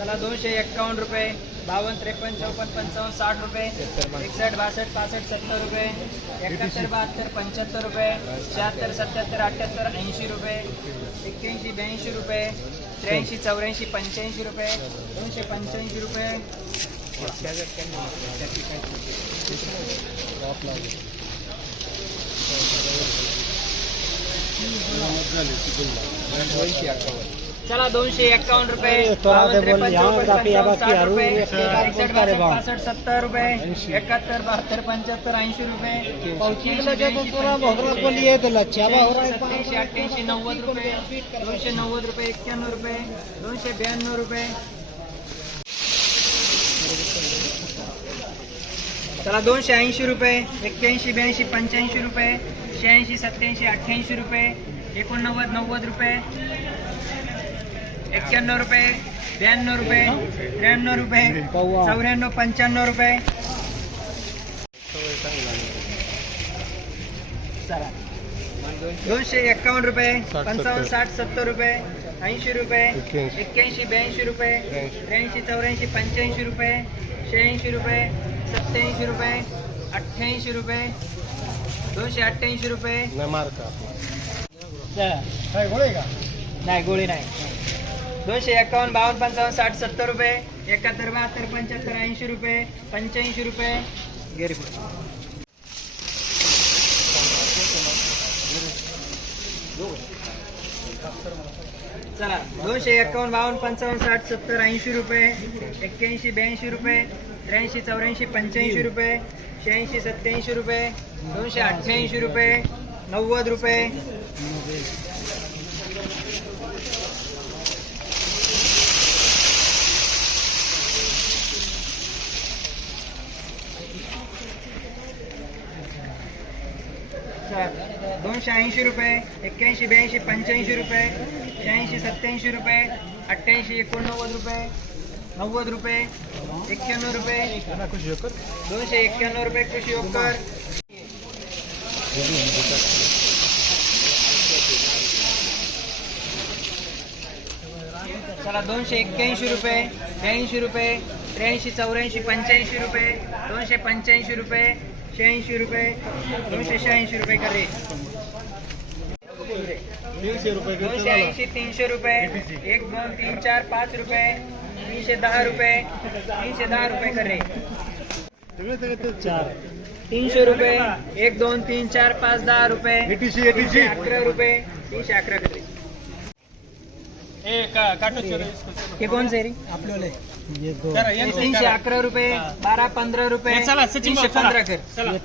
चला दोनशे एक्कावन्न रुपये बावन्न त्रेपन्न चौपन्न पंचावन्न साठ रुपये एकसष्ट बासष्ट पासष्ट सत्तर रुपये एकाहत्तर बहात्तर पंच्याहत्तर रुपये शहात्तर सत्याहत्तर अठ्ठ्याहत्तर ऐंशी रुपये एक्क्याऐंशी ब्याऐंशी रुपये त्र्याऐंशी चौऱ्याऐंशी पंच्याऐंशी रुपये दोनशे पंच्याऐंशी रुपये. चला दोनशे एक्कावन्न रुपये. पासष्ट सत्तर रुपये. एकाहत्तर बहात्तर पंच्याहत्तर ऐंशी रुपये. सत्याऐंशी अठ्ठ्याऐंशी नव्वद रुपये. दोनशे नव्वद रुपये एक्क्याण्णव रुपये. दोनशे ब्याण्णव रुपये. चला दोनशे ऐंशी रुपये एक्क्याऐंशी ब्याऐंशी पंच्याऐंशी रुपये शहाऐंशी सत्याऐंशी अठ्ठ्याऐंशी रुपये एकोणनव्वद नव्वद रुपये. एक्क्याण्णव रुपये ब्याण्णव रुपये त्र्याण्णव रुपये चौऱ्याण्णव पंच्याण्णव रुपये. दोनशे एक्कावन्न रुपये पंचावन्न साठ सत्तर रुपये ऐंशी रुपये एक्क्याऐंशी. ब्याऐंशी रुपये त्र्याऐंशी चौऱ्याऐंशी पंच्याऐंशी रुपये शहाऐंशी रुपये सत्याऐंशी रुपये अठ्ठ्याऐंशी रुपये दोनशे अठ्ठ्याऐंशी रुपये. नाही गोळी नाही. दोनशे एकावन्न बावन्न पंचावन्न साठ सत्तर रुपये एकाहत्तर बहात्तर पंच्याहत्तर ऐंशी रुपये पंच्याऐंशी रुपये. गेरी चला दोनशे एकावन्न बावन्न पंचावन्न साठ सत्तर ऐंशी रुपये एक्क्याऐंशी ब्याऐंशी रुपये त्र्याऐंशी चौऱ्याऐंशी पंच्याऐंशी रुपये शहाऐंशी सत्त्याऐंशी रुपये दोनशे अठ्ठ्याऐंशी रुपये नव्वद रुपये. चला, दोनशे ऐंशी रुपये एक्क्याऐंशी ब्याऐंशी पंच्याऐंशी रुपये शहाऐंशी सत्याऐंशी रुपये अठ्ठ्याऐंशी एकोणनव्वद रुपये नव्वद रुपये एक्क्याण्णव रुपये दोनशे एक्क्याण्णव रुपये कृषी ओकर चला दोनशे एक्क्याऐंशी रुपये. ब्याऐंशी रुपये त्र्याऐंशी चौऱ्याऐंशी पंच्याऐंशी रुपये दोनशे पंच्याऐंशी रुपये शहाऐंशी रुपये दोनशे शहाऐंशी रुपये करे दोनशे ऐंशी तीनशे रुपये एक दोन तीन चार पाच रुपये तीनशे दहा रुपये तीनशे दहा रुपये करे तीनशे रुपये एक दोन तीन चार पाच दहा रुपये अकरा रुपये तीनशे अकरा करे हे कोण से रे तीनशे अकरा रुपये बारा पंधरा रुपये तीनशे पंधरा कर.